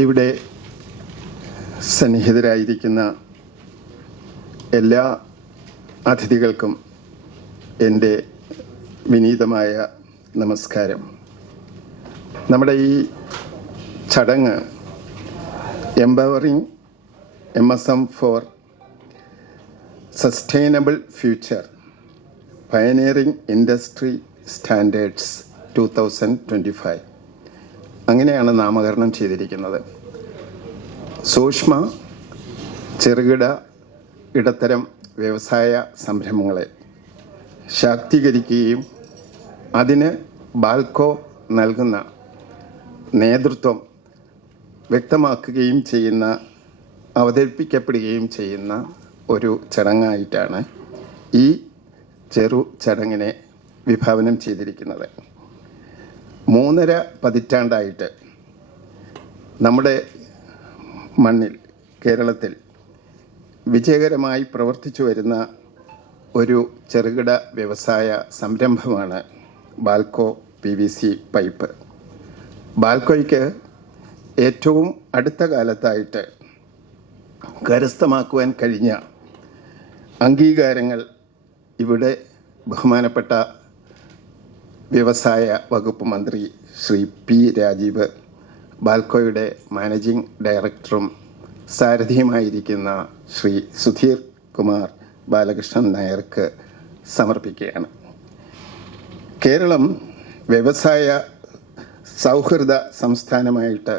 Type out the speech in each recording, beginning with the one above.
ഇവിടെ സന്നിഹിതരായിരിക്കുന്ന എല്ലാ അതിഥികൾക്കും എൻ്റെ വിനീതമായ നമസ്കാരം. നമ്മുടെ ഈ ചടങ്ങ് empowering MSM four sustainable future pioneering industry standards 2025 അങ്ങനെയാണ് നാമകരണം ചെയ്തിരിക്കുന്നത്. സൂക്ഷ്മ ചെറുകിട ഇടത്തരം വ്യവസായ സംരംഭങ്ങളെ ശാക്തീകരിക്കുകയും അതിന് ബാൽക്കോ നൽകുന്ന നേതൃത്വം വ്യക്തമാക്കുകയും ചെയ്യുന്ന, അവതരിപ്പിക്കപ്പെടുകയും ചെയ്യുന്ന ഒരു ചടങ്ങായിട്ടാണ് ഈ ചെറു ചടങ്ങിനെ വിഭാവനം ചെയ്തിരിക്കുന്നത്. 3.5 പതിറ്റാണ്ടായിട്ട് നമ്മുടെ മണ്ണിൽ, കേരളത്തിൽ വിജയകരമായി പ്രവർത്തിച്ചു വരുന്ന ഒരു ചെറുകിട വ്യവസായ സംരംഭമാണ് ബാൽക്കോ PVC പൈപ്പ്. ബാൽക്കോയ്ക്ക് ഏറ്റവും അടുത്ത കാലത്തായിട്ട് കരസ്ഥമാക്കുവാൻ കഴിഞ്ഞ അംഗീകാരങ്ങൾ ഇവിടെ ബഹുമാനപ്പെട്ട വ്യവസായ വകുപ്പ് മന്ത്രി ശ്രീ P. രാജീവ്, ബാൽക്കോയുടെ മാനേജിംഗ് ഡയറക്ടറും സാരഥിയുമായിരിക്കുന്ന ശ്രീ സുധീർ കുമാർ ബാലകൃഷ്ണൻ നായർക്ക് സമർപ്പിക്കുകയാണ്. കേരളം വ്യവസായ സൗഹൃദ സംസ്ഥാനമായിട്ട്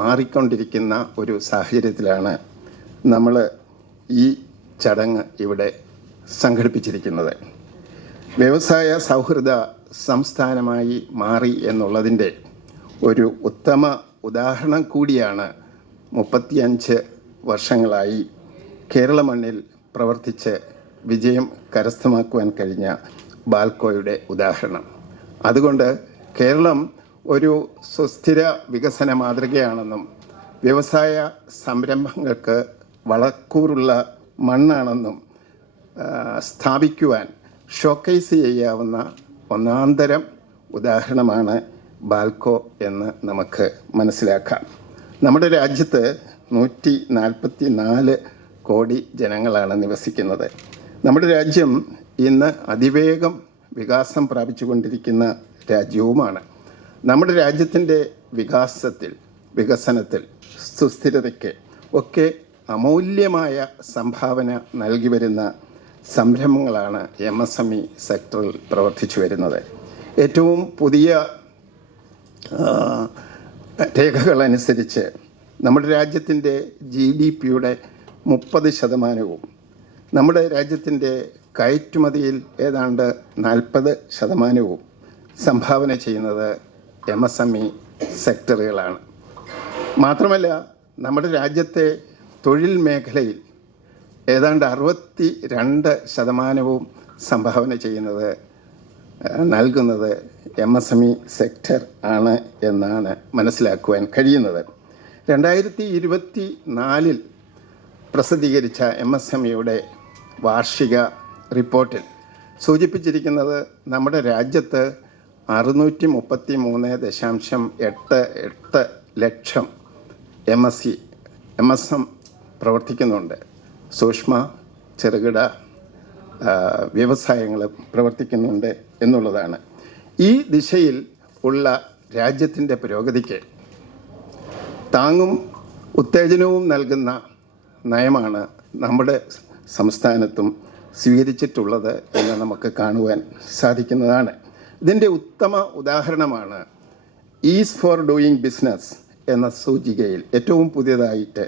മാറിക്കൊണ്ടിരിക്കുന്ന ഒരു സാഹചര്യത്തിലാണ് നമ്മൾ ഈ ചടങ്ങ് ഇവിടെ സംഘടിപ്പിച്ചിരിക്കുന്നത്. വ്യവസായ സൗഹൃദ സംസ്ഥാനമായി മാറി എന്നുള്ളതിൻ്റെ ഒരു ഉത്തമ ഉദാഹരണം കൂടിയാണ് 35 വർഷങ്ങളായി കേരള മണ്ണിൽ പ്രവർത്തിച്ച് വിജയം കരസ്ഥമാക്കുവാൻ കഴിഞ്ഞ ബാൽക്കോയുടെ ഉദാഹരണം. അതുകൊണ്ട് കേരളം ഒരു സുസ്ഥിര വികസന മാതൃകയാണെന്നും വ്യവസായ സംരംഭങ്ങൾക്ക് വളക്കൂറുള്ള മണ്ണാണെന്നും സ്ഥാപിക്കുവാൻ ഷോക്കേസ് ചെയ്യാവുന്ന ഒന്നാന്തരം ഉദാഹരണമാണ് ബാൽക്കോ എന്ന് നമുക്ക് മനസ്സിലാക്കാം. നമ്മുടെ രാജ്യത്ത് 144 കോടി ജനങ്ങളാണ് നിവസിക്കുന്നത്. നമ്മുടെ രാജ്യം ഇന്ന് അതിവേഗം വികാസം പ്രാപിച്ചുകൊണ്ടിരിക്കുന്ന രാജ്യവുമാണ്. നമ്മുടെ രാജ്യത്തിൻ്റെ വികസനത്തിൽ സുസ്ഥിരതയ്ക്ക് ഒക്കെ അമൂല്യമായ സംഭാവന നൽകി വരുന്ന സംരംഭങ്ങളാണ് MSME സെക്ടറിൽ പ്രവർത്തിച്ചു വരുന്നത്. ഏറ്റവും പുതിയ രേഖകളനുസരിച്ച് നമ്മുടെ രാജ്യത്തിൻ്റെ GDPയുടെ 30%, നമ്മുടെ രാജ്യത്തിൻ്റെ കയറ്റുമതിയിൽ ഏതാണ്ട് 40% സംഭാവന ചെയ്യുന്നത് MSME സെക്ടറുകളാണ്. മാത്രമല്ല നമ്മുടെ രാജ്യത്തെ തൊഴിൽ മേഖലയിൽ ഏതാണ്ട് 62% സംഭാവന ചെയ്യുന്നത്, നൽകുന്നത് MSME സെക്ടർ ആണ് എന്നാണ് മനസ്സിലാക്കുവാൻ കഴിയുന്നത്. 2024 പ്രസിദ്ധീകരിച്ച MSMEയുടെ വാർഷിക റിപ്പോർട്ടിൽ സൂചിപ്പിച്ചിരിക്കുന്നത് നമ്മുടെ രാജ്യത്ത് 633.88 ലക്ഷം MSM പ്രവർത്തിക്കുന്നുണ്ട്. സൂക്ഷ്മ ചെറുകിട വ്യവസായങ്ങൾ പ്രവർത്തിക്കുന്നുണ്ട് എന്നുള്ളതാണ്. ഈ ദിശയിൽ ഉള്ള രാജ്യത്തിൻ്റെ പുരോഗതിക്ക് താങ്ങും ഉത്തേജനവും നൽകുന്ന നയമാണ് നമ്മുടെ സംസ്ഥാനത്തും സ്വീകരിച്ചിട്ടുള്ളത് എന്ന് നമുക്ക് കാണുവാൻ സാധിക്കുന്നതാണ്. ഇതിൻ്റെ ഉത്തമ ഉദാഹരണമാണ് ഈസ് ഫോർ ഡൂയിങ് ബിസിനസ് എന്ന സൂചികയിൽ ഏറ്റവും പുതിയതായിട്ട്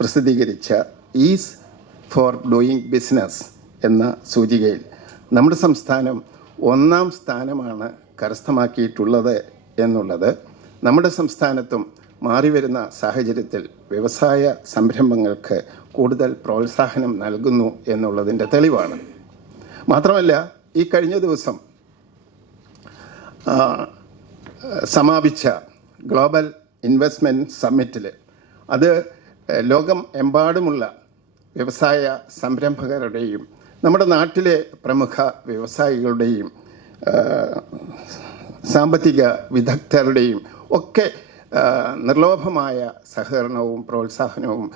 പ്രസിദ്ധീകരിച്ച ഈസ് ഫോർ ഡൂയിങ് ബിസിനസ് എന്ന സൂചികയിൽ നമ്മുടെ സംസ്ഥാനം 1ാം സ്ഥാനമാണ് കരസ്ഥമാക്കിയിട്ടുള്ളത് എന്നുള്ളത് നമ്മുടെ സംസ്ഥാനത്തും മാറിവരുന്ന സാഹചര്യത്തിൽ വ്യവസായ സംരംഭങ്ങൾക്ക് കൂടുതൽ പ്രോത്സാഹനം നൽകുന്നു എന്നുള്ളതിൻ്റെ തെളിവാണ്. മാത്രമല്ല, ഈ കഴിഞ്ഞ ദിവസം സമാപിച്ച ഗ്ലോബൽ ഇൻവെസ്റ്റ്മെൻറ്റ് സമ്മിറ്റിൽ അത് ലോകം എമ്പാടുമുള്ള വ്യവസായ സംരംഭകരുടെയും നമ്മുടെ നാട്ടിലെ പ്രമുഖ വ്യവസായികളുടെയും സാമ്പത്തിക വിദഗ്ധരുടെയും ഒക്കെ നിർലോഭമായ സഹകരണവും പ്രോത്സാഹനവും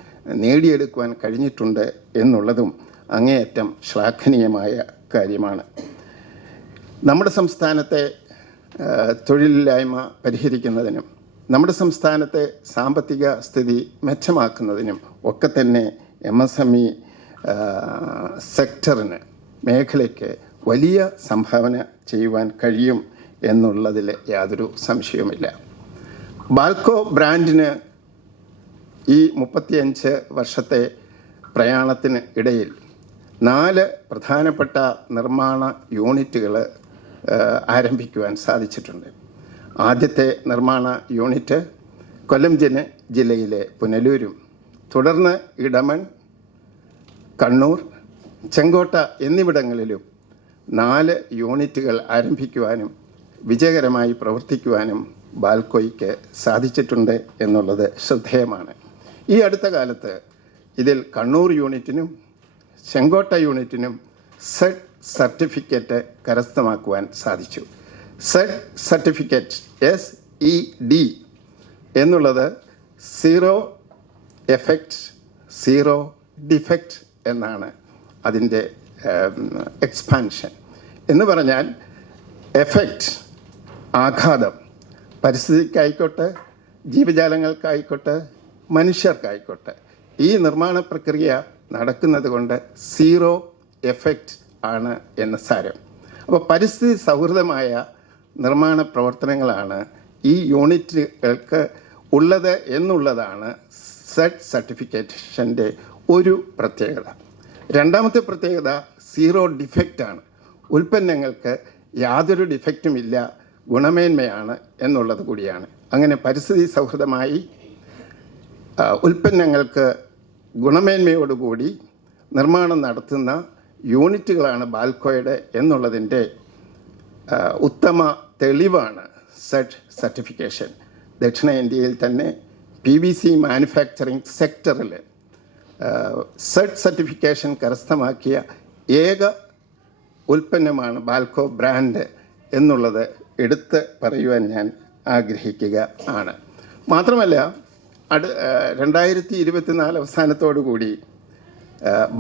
നേടിയെടുക്കുവാൻ കഴിഞ്ഞിട്ടുണ്ട് എന്നുള്ളതും അങ്ങേയറ്റം ശ്ലാഘനീയമായ കാര്യമാണ്. നമ്മുടെ സംസ്ഥാനത്തെ തൊഴിലില്ലായ്മ പരിഹരിക്കുന്നതിനും നമ്മുടെ സംസ്ഥാനത്തെ സാമ്പത്തിക സ്ഥിതി മെച്ചമാക്കുന്നതിനും ഒക്കെ തന്നെ MSME സെക്ടറിന്, മേഖലയ്ക്ക് വലിയ സംഭാവന ചെയ്യുവാൻ കഴിയും എന്നുള്ളതിൽ യാതൊരു സംശയവുമില്ല. ബാൽക്കോ ബ്രാൻഡിന് ഈ 35 വർഷത്തെ പ്രയാണത്തിന് ഇടയിൽ 4 പ്രധാനപ്പെട്ട നിർമ്മാണ യൂണിറ്റുകൾ ആരംഭിക്കുവാൻ സാധിച്ചിട്ടുണ്ട്. ആദ്യത്തെ നിർമ്മാണ യൂണിറ്റ് കൊല്ലം ജില്ലയിലെ പുനലൂരും, തുടർന്ന് ഇടമൺ, കണ്ണൂർ, ചെങ്കോട്ട എന്നിവിടങ്ങളിലും 4 യൂണിറ്റുകൾ ആരംഭിക്കുവാനും വിജയകരമായി പ്രവർത്തിക്കുവാനും ബാൽക്കോയ്ക്ക് സാധിച്ചിട്ടുണ്ട് എന്നുള്ളത് ശ്രദ്ധേയമാണ്. ഈ അടുത്ത കാലത്ത് ഇതിൽ കണ്ണൂർ യൂണിറ്റിനും ചെങ്കോട്ട യൂണിറ്റിനും സെഡ് സർട്ടിഫിക്കറ്റ് കരസ്ഥമാക്കുവാൻ സാധിച്ചു. സെഡ് സർട്ടിഫിക്കറ്റ് SED എന്നുള്ളത് സീറോ എഫക്റ്റ് സീറോ ഡിഫക്റ്റ് എന്നാണ് അതിൻ്റെ എക്സ്പാൻഷൻ. എന്ന് പറഞ്ഞാൽ എഫക്റ്റ്, ആഘാതം, പരിസ്ഥിതിക്കായിക്കോട്ടെ, ജീവജാലങ്ങൾക്കായിക്കോട്ടെ, മനുഷ്യർക്കായിക്കോട്ടെ, ഈ നിർമ്മാണ പ്രക്രിയ നടക്കുന്നത് കൊണ്ട് സീറോ എഫക്റ്റ് ആണ് എന്ന് സാരം. അപ്പോൾ പരിസ്ഥിതി സൗഹൃദമായ നിർമ്മാണ പ്രവർത്തനങ്ങളാണ് ഈ യൂണിറ്റുകൾക്ക് ഉള്ളത് എന്നുള്ളതാണ് സെഡ് സർട്ടിഫിക്കേഷൻ്റെ ഒരു പ്രത്യേകത. രണ്ടാമത്തെ പ്രത്യേകത സീറോ ഡിഫക്റ്റ് ആണ്. ഉൽപ്പന്നങ്ങൾക്ക് യാതൊരു ഡിഫക്റ്റും ഇല്ല, ഗുണമേന്മയാണ് എന്നുള്ളത് കൂടിയാണ്. അങ്ങനെ പരിസ്ഥിതി സൗഹൃദമായി ഉൽപ്പന്നങ്ങൾക്ക് ഗുണമേന്മയോടുകൂടി നിർമ്മാണം നടത്തുന്ന യൂണിറ്റുകളാണ് ബാൽക്കോയുടെ എന്നുള്ളതിൻ്റെ ഉത്തമ തെളിവാണ് സെഡ് സർട്ടിഫിക്കേഷൻ. ദക്ഷിണേന്ത്യയിൽ തന്നെ PVC മാനുഫാക്ചറിംഗ് സെക്ടറിൽ സെഡ് സർട്ടിഫിക്കേഷൻ കരസ്ഥമാക്കിയ ഏക ഉൽപ്പന്നമാണ് ബാൽക്കോ ബ്രാൻഡ് എന്നുള്ളത് എടുത്ത് പറയുവാൻ ഞാൻ ആഗ്രഹിക്കുക ആണ്. മാത്രമല്ല 2024 അവസാനത്തോടുകൂടി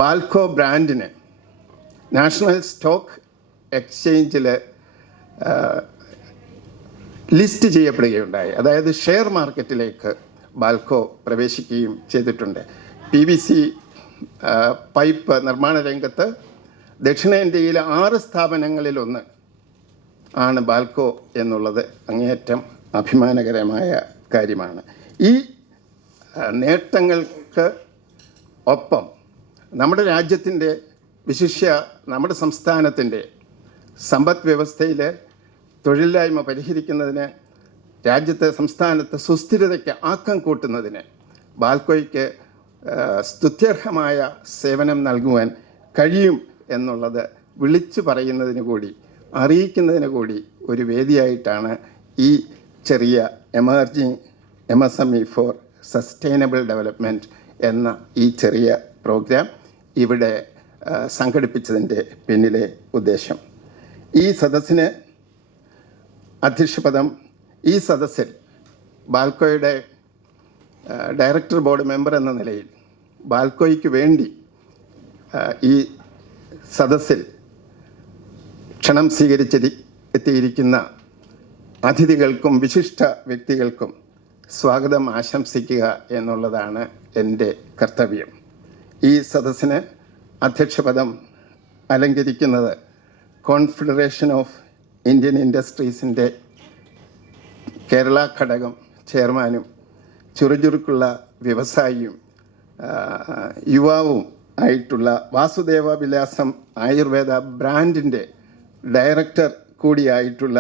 ബാൽക്കോ ബ്രാൻഡിന് നാഷണൽ സ്റ്റോക്ക് എക്സ്ചേഞ്ചിൽ ലിസ്റ്റ് ചെയ്യപ്പെടുകയുണ്ടായി. അതായത് ഷെയർ മാർക്കറ്റിലേക്ക് ബാൽക്കോ പ്രവേശിക്കുകയും ചെയ്തിട്ടുണ്ട്. PVC പൈപ്പ് നിർമ്മാണ രംഗത്ത് ദക്ഷിണേന്ത്യയിലെ 6 സ്ഥാപനങ്ങളിലൊന്ന് ആണ് ബാൽക്കോ എന്നുള്ളത് അങ്ങേയറ്റം അഭിമാനകരമായ കാര്യമാണ്. ഈ നേട്ടങ്ങൾക്ക് ഒപ്പം നമ്മുടെ രാജ്യത്തിൻ്റെ, വിശിഷ്യ നമ്മുടെ സംസ്ഥാനത്തിൻ്റെ സമ്പദ് വ്യവസ്ഥയിൽ തൊഴിലില്ലായ്മ പരിഹരിക്കുന്നതിന്, രാജ്യത്തെ സംസ്ഥാനത്ത് സുസ്ഥിരതയ്ക്ക് ആക്കം കൂട്ടുന്നതിന് ബാൽക്കോയ്ക്ക് സ്തുത്യർഹമായ സേവനം നൽകുവാൻ കഴിയും എന്നുള്ളത് വിളിച്ചു പറയുന്നതിന് കൂടി, അറിയിക്കുന്നതിന് കൂടി ഒരു വേദിയായിട്ടാണ് ഈ ചെറിയ emerging MSME for sustainable development എന്ന ഈ ചെറിയ പ്രോഗ്രാം ഇവിടെ സംഘടിപ്പിച്ചതിൻ്റെ പിന്നിലെ ഉദ്ദേശം. ഈ സദസ്സിന് അധ്യക്ഷപദം, ഈ സദസ്സിൽ ബാൽക്കോയുടെ ഡയറക്ടർ ബോർഡ് മെമ്പർ എന്ന നിലയിൽ ബാൽക്കോയ്ക്ക് വേണ്ടി ഈ സദസ്സിൽ ക്ഷണം എത്തിയിരിക്കുന്ന അതിഥികൾക്കും വിശിഷ്ട വ്യക്തികൾക്കും സ്വാഗതം ആശംസിക്കുക എന്നുള്ളതാണ് എൻ്റെ കർത്തവ്യം. ഈ സദസ്സിന് അധ്യക്ഷപദം അലങ്കരിക്കുന്നത് കോൺഫെഡറേഷൻ ഓഫ് ഇന്ത്യൻ ഇൻഡസ്ട്രീസിൻ്റെ കേരള ഘടകം ചെയർമാനും ചുറുചുറുക്കുള്ള വ്യവസായിയും യുവാവും ആയിട്ടുള്ള വാസുദേവ വിലാസം ആയുർവേദ ബ്രാൻഡിൻ്റെ ഡയറക്ടർ കൂടിയായിട്ടുള്ള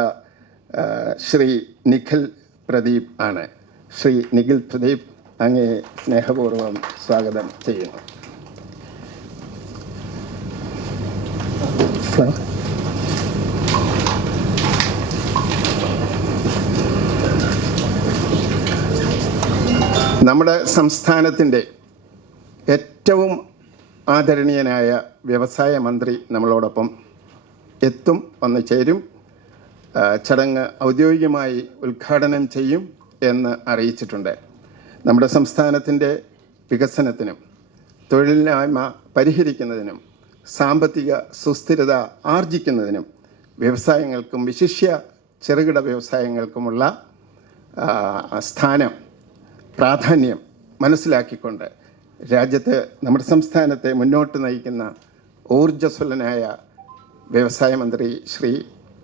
ശ്രീ നിഖിൽ പ്രദീപ് ആണ്. ശ്രീ നിഖിൽ പ്രദീപ്, അങ്ങേ സ്നേഹപൂർവ്വം സ്വാഗതം ചെയ്യുന്നു. നമ്മുടെ സംസ്ഥാനത്തിൻ്റെ ഏറ്റവും ആദരണീയനായ വ്യവസായ മന്ത്രി നമ്മളോടൊപ്പം വന്നു ചേരും. ചടങ്ങ് ഔദ്യോഗികമായി ഉദ്ഘാടനം ചെയ്യും. എന്ന് അറിയിച്ചിട്ടുണ്ട്. നമ്മുടെ സംസ്ഥാനത്തിൻ്റെ വികസനത്തിനും തൊഴിലില്ലായ്മ പരിഹരിക്കുന്നതിനും സാമ്പത്തിക സുസ്ഥിരത ആർജിക്കുന്നതിനും വ്യവസായങ്ങൾക്കും വിശിഷ്യ ചെറുകിട വ്യവസായങ്ങൾക്കുമുള്ള സ്ഥാനം പ്രാധാന്യം മനസ്സിലാക്കിക്കൊണ്ട് രാജ്യത്ത് നമ്മുടെ സംസ്ഥാനത്തെ മുന്നോട്ട് നയിക്കുന്ന ഊർജ്ജസ്വലനായ വ്യവസായ മന്ത്രി ശ്രീ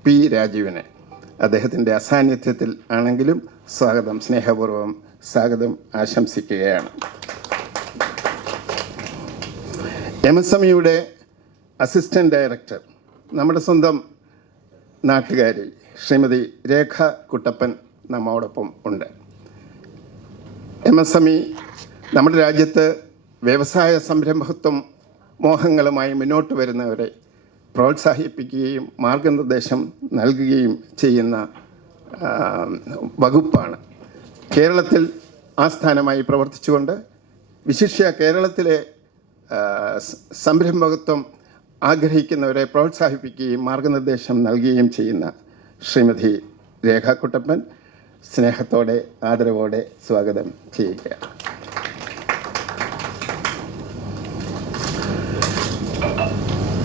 പി രാജീവിനെ അദ്ദേഹത്തിൻ്റെ അസാന്നിധ്യത്തിൽ ആണെങ്കിലും സ്നേഹപൂർവ്വം സ്വാഗതം ആശംസിക്കുകയാണ്. MSMEയുടെ അസിസ്റ്റന്റ് ഡയറക്ടർ നമ്മുടെ സ്വന്തം നാട്ടുകാരി ശ്രീമതി രേഖ കുട്ടപ്പൻ നമ്മോടൊപ്പം ഉണ്ട്. MSME നമ്മുടെ രാജ്യത്ത് വ്യവസായ സംരംഭത്വം മോഹങ്ങളുമായി മുന്നോട്ട് വരുന്നവരെ പ്രോത്സാഹിപ്പിക്കുകയും മാർഗനിർദ്ദേശം നൽകുകയും ചെയ്യുന്ന വകുപ്പാണ്. കേരളത്തിൽ ആസ്ഥാനമായി പ്രവർത്തിച്ചുകൊണ്ട് വിശിഷ്യ കേരളത്തിലെ സംരംഭകത്വം ആഗ്രഹിക്കുന്നവരെ പ്രോത്സാഹിപ്പിക്കുകയും മാർഗനിർദ്ദേശം നൽകുകയും ചെയ്യുന്ന ശ്രീമതി രേഖ കുട്ടപ്പൻ സ്നേഹത്തോടെ ആദരവോടെ സ്വാഗതം ചെയ്യുകയാണ്.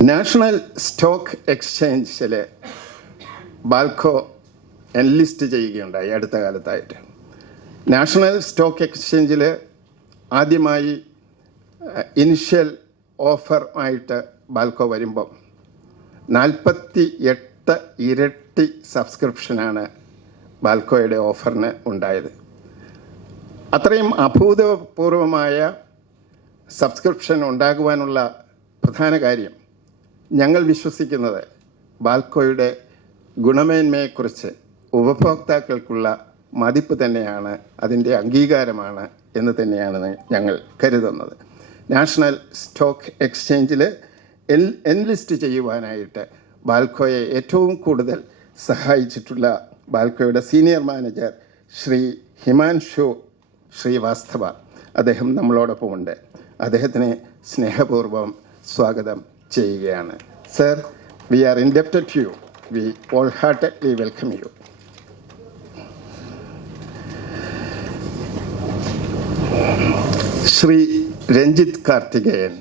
നാഷണൽ സ്റ്റോക്ക് എക്സ്ചേഞ്ചിൽ ബാൽക്കോ എൻലിസ്റ്റ് ചെയ്യുകയുണ്ടായി അടുത്ത കാലത്തായിട്ട്. നാഷണൽ സ്റ്റോക്ക് എക്സ്ചേഞ്ചിൽ ആദ്യമായി ഇനിഷ്യൽ ഓഫർ ആയിട്ട് ബാൽക്കോ വരുമ്പം 48 ഇരട്ടി സബ്സ്ക്രിപ്ഷനാണ് ബാൽക്കോയുടെ ഓഫറിന് ഉണ്ടായത്. അത്രയും അഭൂതപൂർവമായ സബ്സ്ക്രിപ്ഷൻ ഉണ്ടാകുവാനുള്ള പ്രധാന കാര്യം ഞങ്ങൾ വിശ്വസിക്കുന്നത് ബാൽക്കോയുടെ ഗുണമേന്മയെക്കുറിച്ച് ഉപഭോക്താക്കൾക്കുള്ള മതിപ്പ് തന്നെയാണ്, അതിൻ്റെ അംഗീകാരമാണ് എന്ന് തന്നെയാണ് ഞങ്ങൾ കരുതുന്നത്. നാഷണൽ സ്റ്റോക്ക് എക്സ്ചേഞ്ചിൽ എൻലിസ്റ്റ് ചെയ്യുവാനായിട്ട് ബാൽക്കോയെ ഏറ്റവും കൂടുതൽ സഹായിച്ചിട്ടുള്ള ബാൽക്കോയുടെ സീനിയർ മാനേജർ ശ്രീ ഹിമാൻഷു ശ്രീവാസ്തവ അദ്ദേഹം നമ്മളോടൊപ്പമുണ്ട്. അദ്ദേഹത്തിനെ സ്നേഹപൂർവ്വം സ്വാഗതം ചെയ്യുകയാണ്. Sir, we are indebted to you. We all heartily welcome you. Shri Ranjith Karthikeyan,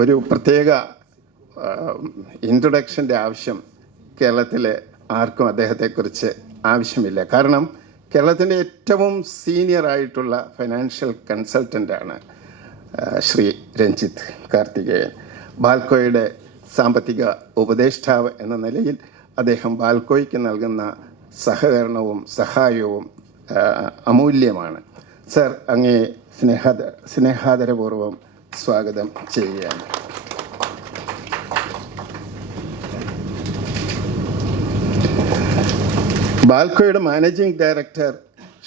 ഒരു പ്രത്യേക ഇൻട്രൊഡക്ഷൻ്റെ ആവശ്യം കേരളത്തിൽ ആർക്കും അദ്ദേഹത്തെക്കുറിച്ച് ആവശ്യമില്ല. കാരണം കേരളത്തിൻ്റെ ഏറ്റവും സീനിയറായിട്ടുള്ള ഫൈനാൻഷ്യൽ കൺസൾട്ടൻ്റാണ് ശ്രീ രഞ്ജിത്ത് കാർത്തികേയൻ. ബാൽക്കോയുടെ സാമ്പത്തിക ഉപദേഷ്ടാവ് എന്ന നിലയിൽ അദ്ദേഹം ബാൽക്കോയ്ക്ക് നൽകുന്ന സഹകരണവും സഹായവും അമൂല്യമാണ്. സർ, അങ്ങേ സ്നേഹാദരപൂർവ്വം സ്വാഗതം ചെയ്യുകയാണ്. ബാൽക്കോയുടെ മാനേജിംഗ് ഡയറക്ടർ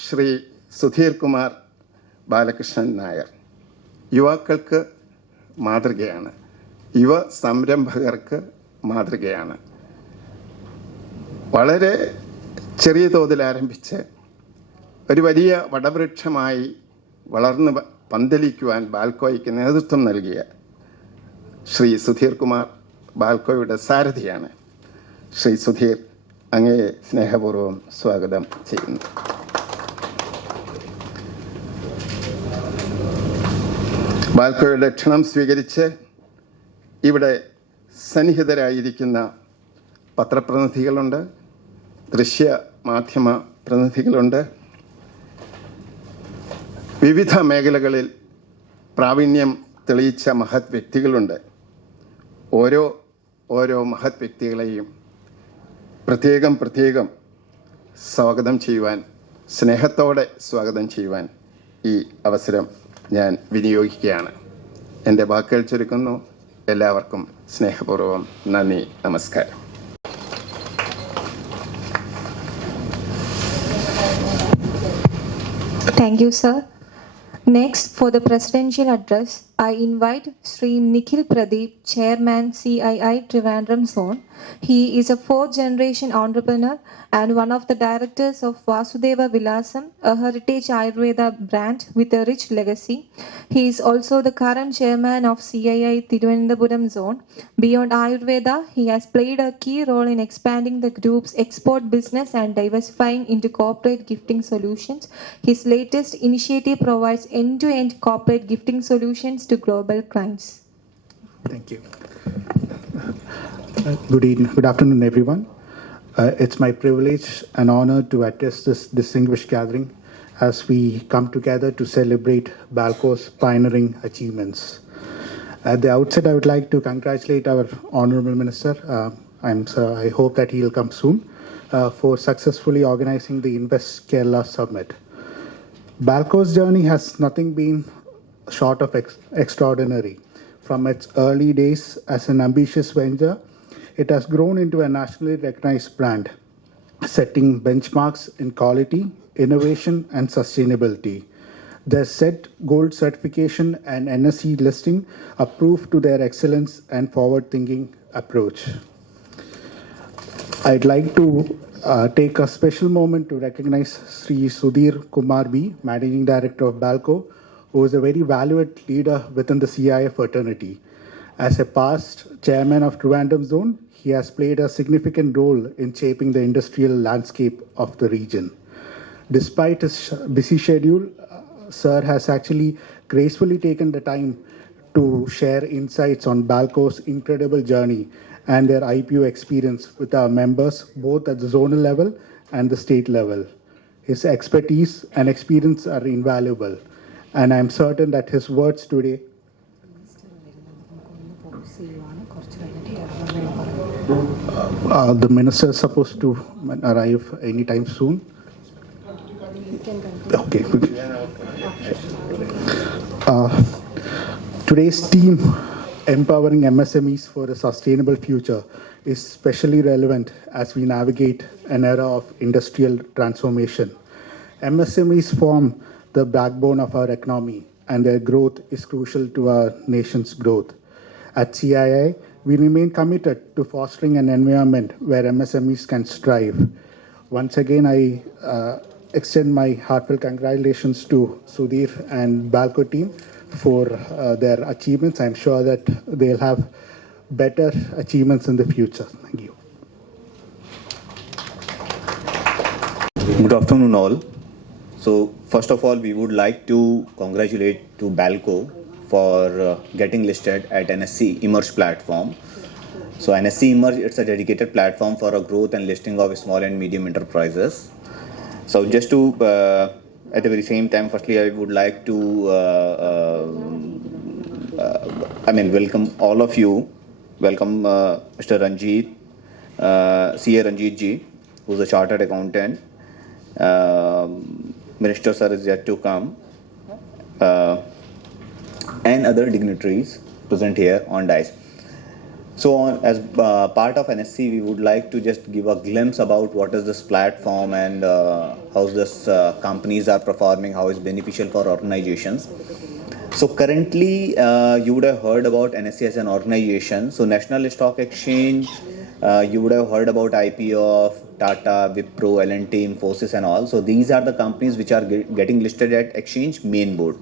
ശ്രീ സുധീർ കുമാർ ബാലകൃഷ്ണൻ നായർ യുവാക്കൾക്ക് മാതൃകയാണ്, യുവ സംരംഭകർക്ക് മാതൃകയാണ്. വളരെ ചെറിയ തോതിൽ ആരംഭിച്ച് ഒരു വലിയ വടവൃക്ഷമായി വളർന്ന് പന്തലിക്കുവാൻ ബാൽക്കോയ്ക്ക് നേതൃത്വം നൽകിയ ശ്രീ സുധീർ കുമാർ ബാൽക്കോയുടെ സാരഥിയാണ്. ശ്രീ സുധീർ, അങ്ങേ സ്നേഹപൂർവ്വം സ്വാഗതം ചെയ്യുന്നു. ബാൽക്കോയുടെ ക്ഷണം സ്വീകരിച്ച് ഇവിടെ സന്നിഹിതരായിരിക്കുന്ന പത്രപ്രതിനിധികളുണ്ട്, ദൃശ്യ മാധ്യമ പ്രതിനിധികളുണ്ട്, വിവിധ മേഖലകളിൽ പ്രാവീണ്യം തെളിയിച്ച മഹത് വ്യക്തികളുണ്ട്. ഓരോ മഹത് വ്യക്തികളെയും പ്രത്യേകം സ്വാഗതം ചെയ്യുവാൻ, സ്നേഹത്തോടെ സ്വാഗതം ചെയ്യുവാൻ ഈ അവസരം ഞാൻ വിനിയോഗിക്കുകയാണ്. എൻ്റെ വാക്കുകൾ ചുരുക്കുന്നു. എല്ലാവർക്കും സ്നേഹപൂർവ്വം നന്ദി, നമസ്കാരം. Thank you, sir. Next, for the presidential address, I invite Sri Nikhil Pradeep, Chairman CII Trivandrum Zone. He is a fourth-generation entrepreneur and one of the directors of Vasudeva Vilasam, a heritage Ayurveda brand with a rich legacy. He is also the current chairman of CII Thiruvananthapuram Zone. Beyond Ayurveda, he has played a key role in expanding the group's export business and diversifying into corporate gifting solutions. His latest initiative provides end-to-end corporate gifting solutions to global clients. Thank you. Good afternoon, everyone. It's my privilege and honor to address this distinguished gathering as we come together to celebrate Balco's pioneering achievements. At the outset, I would like to congratulate our Honorable Minister. I hope that he'll come soon for successfully organizing the Invest Kerala Summit. Balco's journey has nothing been short of extraordinary. From its early days as an ambitious venture, it has grown into a nationally recognized brand, setting benchmarks in quality, innovation, and sustainability. Their SET Gold certification and NSE listing are proof to their excellence and forward-thinking approach. I'd like to take a special moment to recognize Sri Sudhir Kumar B, Managing Director of Balco, who is a very valued leader within the CII fraternity. As a past chairman of Trivandrum Zone, he has played a significant role in shaping the industrial landscape of the region. Despite his busy schedule, Sir has actually gracefully taken the time to share insights on Balco's incredible journey and their IPO experience with our members, both at the zonal level and the state level. His expertise and experience are invaluable, and I'm certain that his words today the minister is supposed to arrive anytime soon. Okay. Today's theme, empowering MSMEs for a sustainable future, is especially relevant as we navigate an era of industrial transformation. MSMEs form the backbone of our economy, and their growth is crucial to our nation's growth. At CII, we remain committed to fostering an environment where MSMEs can strive. Once again, I extend my heartfelt congratulations to Sudhir and Balco team for their achievements. I'm sure that they'll have better achievements in the future. Thank you. Good afternoon, all. So, first of all, we would like to congratulate to Balco for getting listed at NSE Emerge platform. So, NSE Emerge, it's a dedicated platform for a growth and listing of small and medium enterprises. So, just to, at the very same time, firstly, I would like to, welcome all of you. Welcome Mr. Ranjit, CA Ranjit ji, who's a chartered accountant. Minister sir is yet to come. And other dignitaries present here on dais. So, as part of NSC, we would like to just give a glimpse about what is this platform and how this companies are performing, how it's beneficial for organizations. So, currently, you would have heard about NSC as an organization. So, National Stock Exchange, you would have heard about IPO of Tata, Wipro, L&T, Infosys and all. So, these are the companies which are getting listed at Exchange main board.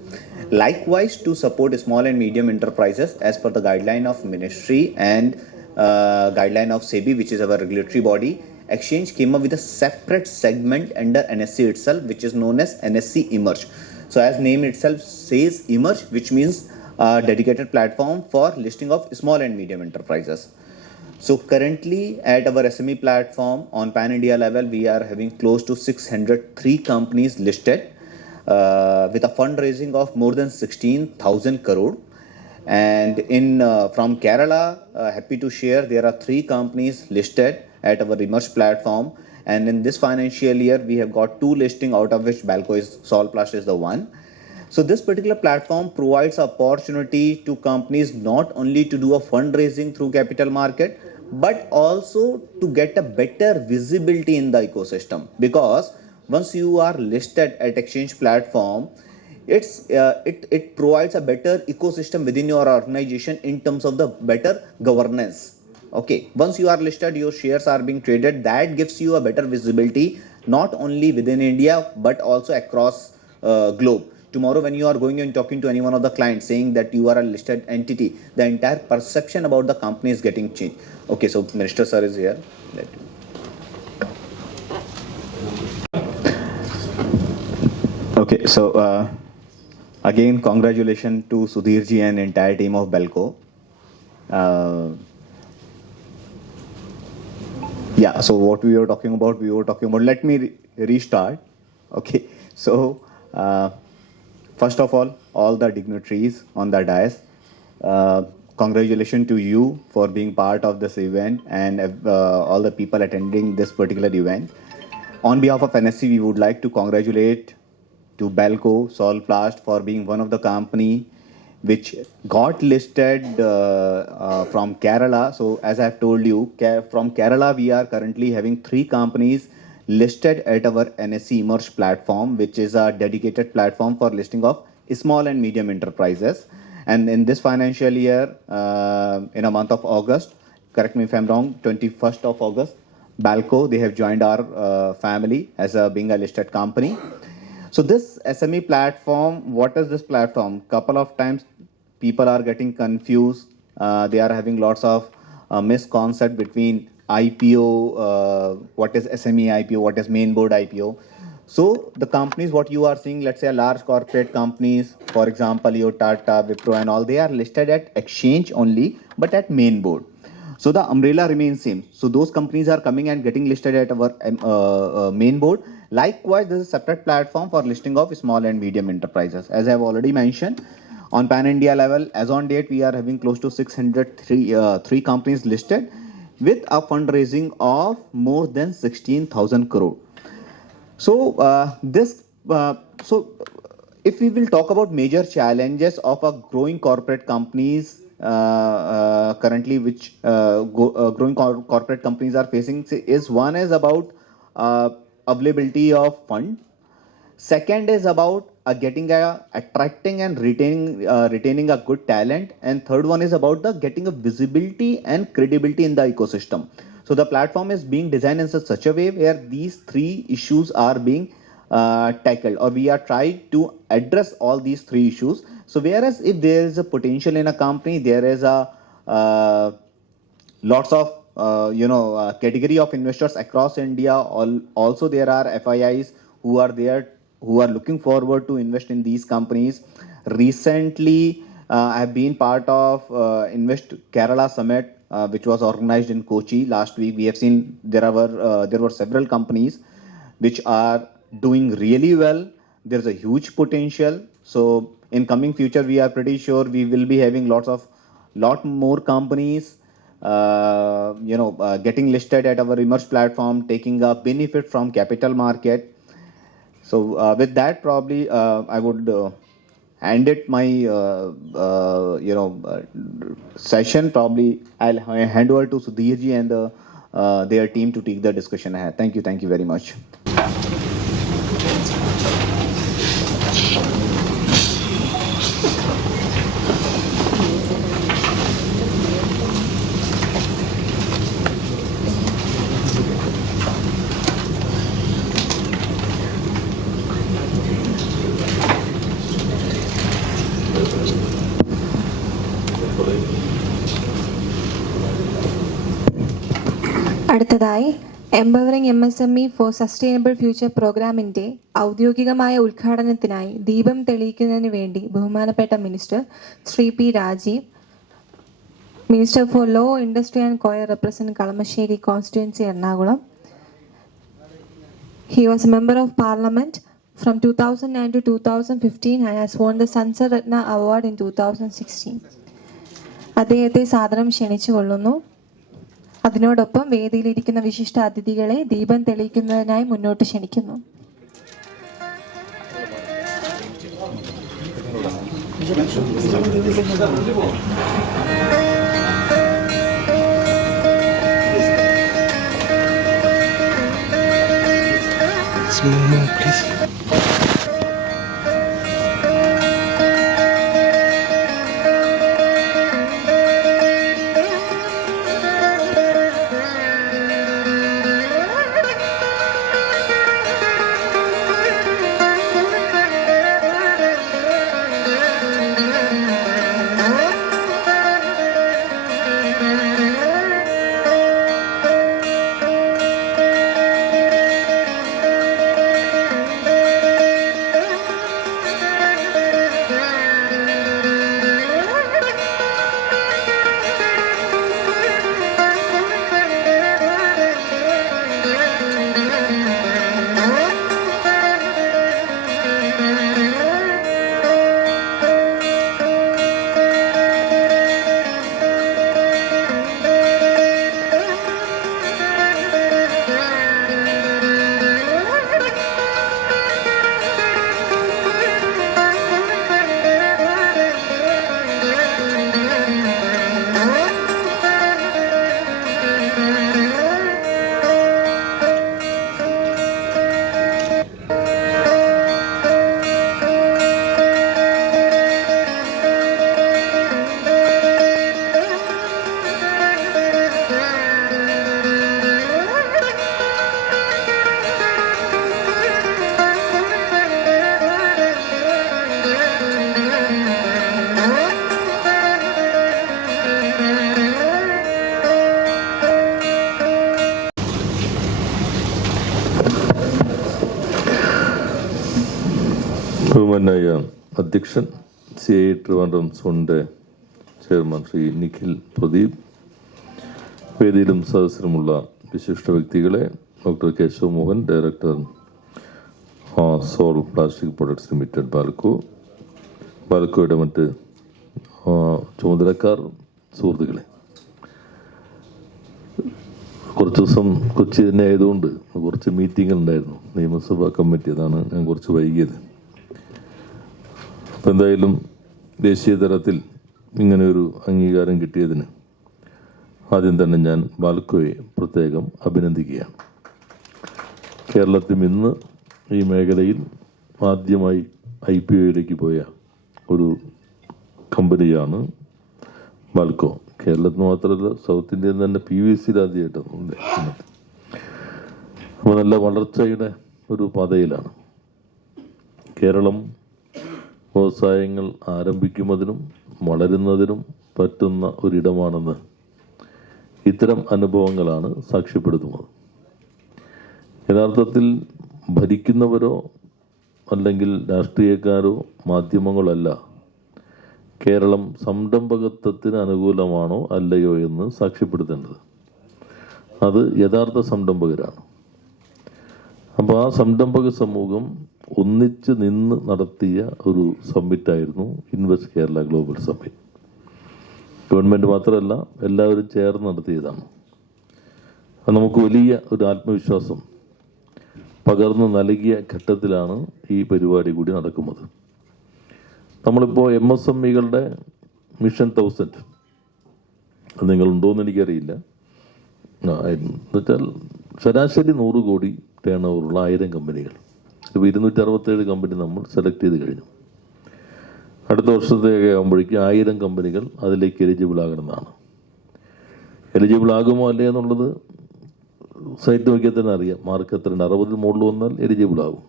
Likewise, to support small and medium enterprises as per the guideline of Ministry and guideline of SEBI, which is our regulatory body, Exchange came up with a separate segment under NSE itself, which is known as NSE Emerge. So, as name itself says, Emerge, which means a dedicated platform for listing of small and medium enterprises. So, currently at our SME platform on Pan-India level, we are having close to 603 companies listed with a fundraising of more than 16,000 crore. And from Kerala, happy to share, there are 3 companies listed at our Emerge platform. And in this financial year, we have got 2 listings, out of which Balco is Solplast is the one. So this particular platform provides opportunity to companies not only to do a fundraising through capital market, but also to get a better visibility in the ecosystem. Because once you are listed at Exchange platform, it provides a better ecosystem within your organization in terms of the better governance. Okay, once you are listed, your shares are being traded. That gives you a better visibility, not only within India but also across globe. Tomorrow, when you are going and talking to any one of the clients saying that you are a listed entity, the entire perception about the company is getting changed. Okay, so Minister Sir is here. Okay, so again, congratulations to Sudhir ji and entire team of Belco. Yeah, so what we were talking about, let me restart. Okay, so first of all the dignitaries on the dais, congratulations to you for being part of this event and all the people attending this particular event. On behalf of NSC, we would like to congratulate to Belco, Solplast for being one of the company which got listed from Kerala. So as I have told you, from Kerala, we are currently having 3 companies listed at our NSC Emerge platform, which is a dedicated platform for listing of small and medium enterprises. And in this financial year, in a month of August, correct me if I'm wrong, 21st of August, Balco, they have joined our family as being a listed company. So this SME platform, what is this platform? Couple of times people are getting confused. They are having lots of misconcept between IPO, what is SME IPO, what is main board IPO. So the companies, what you are seeing, let's say large corporate companies, for example, your Tata, Wipro and all, they are listed at exchange only, but at main board. So the umbrella remains same. So those companies are coming and getting listed at our main board. Likewise, this is a separate platform for listing of small and medium enterprises. As I have already mentioned, on pan-India level, as on date, we are having close to 603 companies listed with a fundraising of more than 16,000 crore. So if we will talk about major challenges of a growing corporate companies currently, which growing corporate companies are facing, is one is about availability of fund. Second is about attracting and retaining a good talent, and third one is about getting a visibility and credibility in the ecosystem. So the platform is being designed in such a way where these 3 issues are being tackled, or we are trying to address all these 3 issues. So whereas if there is a potential in a company, there is a lots of category of investors across India. Also there are FIIs who are there, who are looking forward to invest in these companies. Recently, I have been part of Invest Kerala Summit, which was organized in Kochi last week. We have seen there were several companies which are doing really well. There's a huge potential. So in coming future, we are pretty sure we will be having lot more companies getting listed at our Emerge platform, taking a benefit from capital market. So with that, probably I would end it my session. Probably I'll hand over to Sudhir ji and their team to take the discussion ahead. Thank you very much. അടുത്തതായി empowering MSME for sustainable future പ്രോഗ്രാമിന്റെ ഔദ്യോഗികമായ ഉദ്ഘാടനത്തിനായി ദീപം തെളിയിക്കുന്നതിന് വേണ്ടി ബഹുമാനപ്പെട്ട minister Shri P Rajeev, minister for law, industry and coir, represent Kalamassery constituency, Ernakulam. He was a member of parliament from 2009 to 2015 and has won the Sansad Ratna Award in 2016. അദ്ദേഹത്തെ സാദരം ക്ഷണിച്ചുകൊള്ളുന്നു. അതിനോടൊപ്പം വേദിയിലിരിക്കുന്ന വിശിഷ്ട അതിഥികളെ ദീപം തെളിയിക്കുന്നതിനായി മുന്നോട്ട് ക്ഷണിക്കുന്നു. Please. ബഹുമാനായ അധ്യക്ഷൻ CI ട്രിവാൻഡ്രം സോണിൻ്റെ ചെയർമാൻ ശ്രീ നിഖിൽ പ്രദീപ്, വേദിയിലും സദസ്സിലുമുള്ള വിശിഷ്ട വ്യക്തികളെ, doctor Keshav Mohan, director Sol plastic products limited ബാൽക്കോയുടെ മറ്റ് ചുമതലക്കാർ, സുഹൃത്തുക്കളെ, കുറച്ച് ദിവസം കൊച്ചി തന്നെ ആയതുകൊണ്ട് കുറച്ച് മീറ്റിംഗ് ഉണ്ടായിരുന്നു, നിയമസഭാ കമ്മിറ്റി, അതാണ് ഞാൻ കുറച്ച് വൈകിയത്. അപ്പം എന്തായാലും ദേശീയ തലത്തിൽ ഇങ്ങനെ ഒരു അംഗീകാരം കിട്ടിയതിന് ആദ്യം തന്നെ ഞാൻ ബാൽക്കോയെ പ്രത്യേകം അഭിനന്ദിക്കുകയാണ്. കേരളത്തിൽ ഇന്ന് ഈ മേഖലയിൽ ആദ്യമായി IPOയിലേക്ക് പോയ ഒരു കമ്പനിയാണ് ബാൽക്കോ. കേരളത്തിൽ മാത്രമല്ല, സൗത്ത് ഇന്ത്യയിൽ തന്നെ PVCയിൽ ആദ്യമായിട്ടുണ്ട്. അപ്പോൾ നല്ല വളർച്ചയുടെ ഒരു പാതയിലാണ് കേരളം. വ്യവസായങ്ങൾ ആരംഭിക്കുന്നതിനും വളരുന്നതിനും പറ്റുന്ന ഒരിടമാണെന്ന് ഇത്തരം അനുഭവങ്ങളാണ് സാക്ഷ്യപ്പെടുത്തുന്നത്. യഥാർത്ഥത്തിൽ ഭരിക്കുന്നവരോ അല്ലെങ്കിൽ രാഷ്ട്രീയക്കാരോ മാധ്യമങ്ങളല്ല കേരളം സംരംഭകത്വത്തിന് അനുകൂലമാണോ അല്ലയോ എന്ന് സാക്ഷ്യപ്പെടുത്തേണ്ടത്. അത് യഥാർത്ഥ സംരംഭകരാണ്. അപ്പോൾ ആ സംരംഭക സമൂഹം ഒന്നിച്ച് നിന്ന് നടത്തിയ ഒരു സമ്മിറ്റായിരുന്നു invest Kerala global summit. Government മാത്രമല്ല, എല്ലാവരും ചേർന്ന് നടത്തിയതാണ്. അത് നമുക്ക് വലിയ ഒരു ആത്മവിശ്വാസം പകർന്നു നൽകിയ ഘട്ടത്തിലാണ് ഈ പരിപാടി കൂടി നടക്കുന്നത്. നമ്മളിപ്പോൾ MSMEകളുടെ മിഷൻ 1000 നിങ്ങളുണ്ടോയെന്ന് എനിക്കറിയില്ല. എന്നുവെച്ചാൽ ശരാശരി 100 കോടി ടേൺ ഓവറുള്ള 1000 കമ്പനികൾ. ഇപ്പോൾ 267 കമ്പനി നമ്മൾ സെലക്ട് ചെയ്ത് കഴിഞ്ഞു. അടുത്ത വർഷത്തേക്ക് ആകുമ്പോഴേക്കും 1000 കമ്പനികൾ അതിലേക്ക് എലിജിബിൾ ആകണമെന്നാണ്. എലിജിബിൾ ആകുമോ അല്ലേ എന്നുള്ളത് സൈറ്റ് നോക്കിയാൽ തന്നെ അറിയാം. മാർക്ക് എത്രയുണ്ട്, 60 മുകളിൽ വന്നാൽ എലിജിബിൾ ആകും.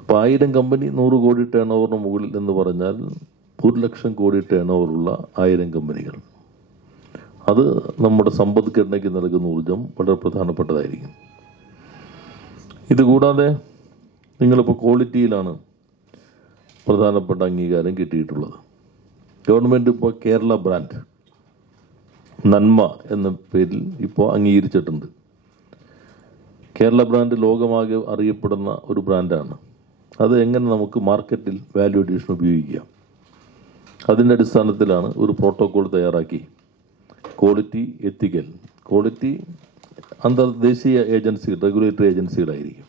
അപ്പോൾ 1000 കമ്പനി 100 കോടി ടേൺ ഓവറിന് മുകളിൽ എന്ന് പറഞ്ഞാൽ 1 ലക്ഷം കോടി ടേൺ ഓവറുള്ള 1000 കമ്പനികൾ. അത് നമ്മുടെ സമ്പദ്ഘടനയ്ക്ക് നൽകുന്ന ഊർജം വളരെ പ്രധാനപ്പെട്ടതായിരിക്കും. ഇതുകൂടാതെ നിങ്ങളിപ്പോൾ ക്വാളിറ്റിയിലാണ് പ്രധാനപ്പെട്ട അംഗീകാരം കിട്ടിയിട്ടുള്ളത്. ഗവൺമെൻറ് ഇപ്പോൾ കേരള ബ്രാൻഡ് നന്മ എന്ന പേരിൽ ഇപ്പോൾ അംഗീകരിച്ചിട്ടുണ്ട്. കേരള ബ്രാൻഡ് ലോകമാകെ അറിയപ്പെടുന്ന ഒരു ബ്രാൻഡാണ്. അത് എങ്ങനെ നമുക്ക് മാർക്കറ്റിൽ വാല്യൂ അഡീഷൻ ഉപയോഗിക്കാം, അതിൻ്റെ അടിസ്ഥാനത്തിലാണ് ഒരു പ്രോട്ടോകോൾ തയ്യാറാക്കി. ക്വാളിറ്റി, എത്തിക്കൽ, ക്വാളിറ്റി അന്തർദേശീയ ഏജൻസികൾ, റെഗുലേറ്ററി ഏജൻസികളായിരിക്കും.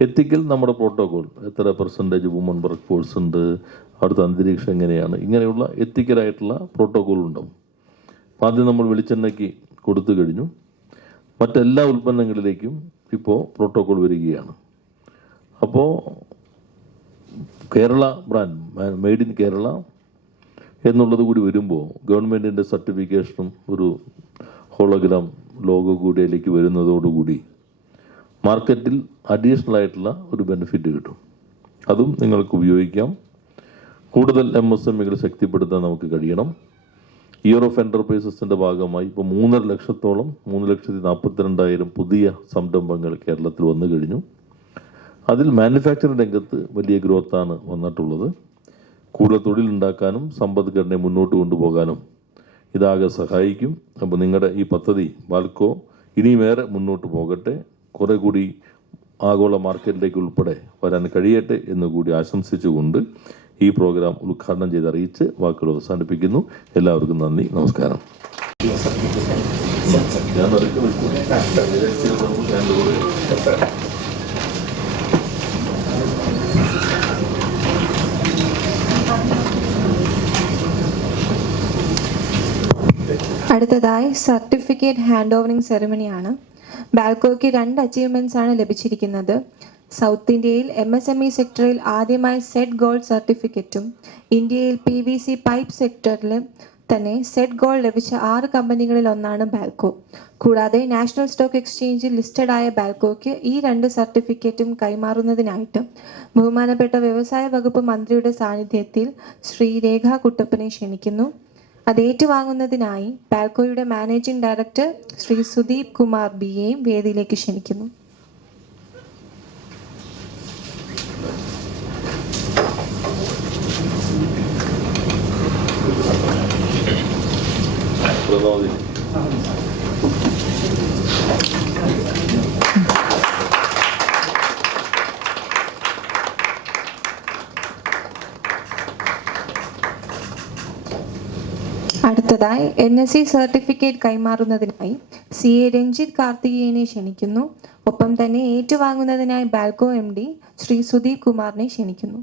എത്തിക്കൽ നമ്മുടെ പ്രോട്ടോകോൾ, എത്ര % വുമൺ വർക്ക് ഫോഴ്സ് ഉണ്ട്, അവിടുത്തെ അന്തരീക്ഷം എങ്ങനെയാണ്, ഇങ്ങനെയുള്ള എത്തിക്കലായിട്ടുള്ള പ്രോട്ടോകോൾ ഉണ്ടാവും. ആദ്യം നമ്മൾ വെളിച്ചെണ്ണയ്ക്ക് കൊടുത്തു കഴിഞ്ഞു. മറ്റെല്ലാ ഉൽപ്പന്നങ്ങളിലേക്കും ഇപ്പോൾ പ്രോട്ടോകോൾ വരികയാണ്. അപ്പോൾ Kerala brand, made in Kerala എന്നുള്ളത് കൂടി വരുമ്പോൾ ഗവൺമെൻറ്റിൻ്റെ സർട്ടിഫിക്കേഷനും ഒരു ഹോളോഗ്രാം ലോഗോ കൂടി അതിലേക്ക് വരുന്നതോടുകൂടി മാർക്കറ്റിൽ അഡീഷണൽ ആയിട്ടുള്ള ഒരു ബെനിഫിറ്റ് കിട്ടും. അതും നിങ്ങൾക്ക് ഉപയോഗിക്കാം. കൂടുതൽ MSMEകൾ ശക്തിപ്പെടുത്താൻ നമുക്ക് കഴിയണം. ഇയർ ഓഫ് എൻ്റർപ്രൈസസിൻ്റെ ഭാഗമായി ഇപ്പോൾ 3.5 ലക്ഷത്തോളം 3,42,000 പുതിയ സംരംഭങ്ങൾ കേരളത്തിൽ വന്നു കഴിഞ്ഞു. അതിൽ മാനുഫാക്ചറിംഗ് രംഗത്ത് വലിയ ഗ്രോത്താണ് വന്നിട്ടുള്ളത്. കൂടുതൽ തൊഴിലുണ്ടാക്കാനും സമ്പദ്ഘടനയെ മുന്നോട്ട് കൊണ്ടുപോകാനും ഇതാകെ സഹായിക്കും. അപ്പോൾ നിങ്ങളുടെ ഈ പദ്ധതി ബാൽക്കോ ഇനിയുമേറെ മുന്നോട്ട് പോകട്ടെ, കുറെ കൂടി ആഗോള മാർക്കറ്റിലേക്ക് ഉൾപ്പെടെ വരാൻ കഴിയട്ടെ എന്നുകൂടി ആശംസിച്ചുകൊണ്ട് ഈ പ്രോഗ്രാം ഉദ്ഘാടനം ചെയ്ത് അറിയിച്ച് വാക്കുകൾ അവസാനിപ്പിക്കുന്നു. എല്ലാവർക്കും നന്ദി, നമസ്കാരം. അടുത്തതായി സർട്ടിഫിക്കറ്റ് ഹാൻഡ് ഓവറിംഗ് സെറിമണിയാണ്. ബാൽക്കോയ്ക്ക് 2 അച്ചീവ്മെന്റ്സ് ആണ് ലഭിച്ചിരിക്കുന്നത്. സൗത്ത് ഇന്ത്യയിൽ MSME സെക്ടറിൽ ആദ്യമായി സെറ്റ് ഗോൾഡ് സർട്ടിഫിക്കറ്റും ഇന്ത്യയിൽ PVC പൈപ്പ് സെക്ടറിൽ തന്നെ സെറ്റ് ഗോൾഡ് ലഭിച്ച 6 കമ്പനികളിൽ ഒന്നാണ് ബാൽക്കോ. കൂടാതെ നാഷണൽ സ്റ്റോക്ക് എക്സ്ചേഞ്ചിൽ ലിസ്റ്റഡ് ആയ ബാൽക്കോയ്ക്ക് ഈ 2 സർട്ടിഫിക്കറ്റും കൈമാറുന്നതിനായിട്ട് ബഹുമാനപ്പെട്ട വ്യവസായ വകുപ്പ് മന്ത്രിയുടെ സാന്നിധ്യത്തിൽ ശ്രീ രേഖ കുട്ടപ്പനെ ക്ഷണിക്കുന്നു. അത് ഏറ്റുവാങ്ങുന്നതിനായി ബാൽക്കോയുടെ managing director Shri Sudeep Kumar BA വേദിയിലേക്ക് ക്ഷണിക്കുന്നു. പരമാവധി. അടുത്തതായി NSC സർട്ടിഫിക്കറ്റ് കൈമാറുന്നതിനായി CA രഞ്ജിത്ത് കാർത്തികേയനെ ക്ഷണിക്കുന്നു. ഒപ്പം തന്നെ ഏറ്റുവാങ്ങുന്നതിനായി ബാൽക്കോ MD ശ്രീ സുദീപ് കുമാറിനെ ക്ഷണിക്കുന്നു.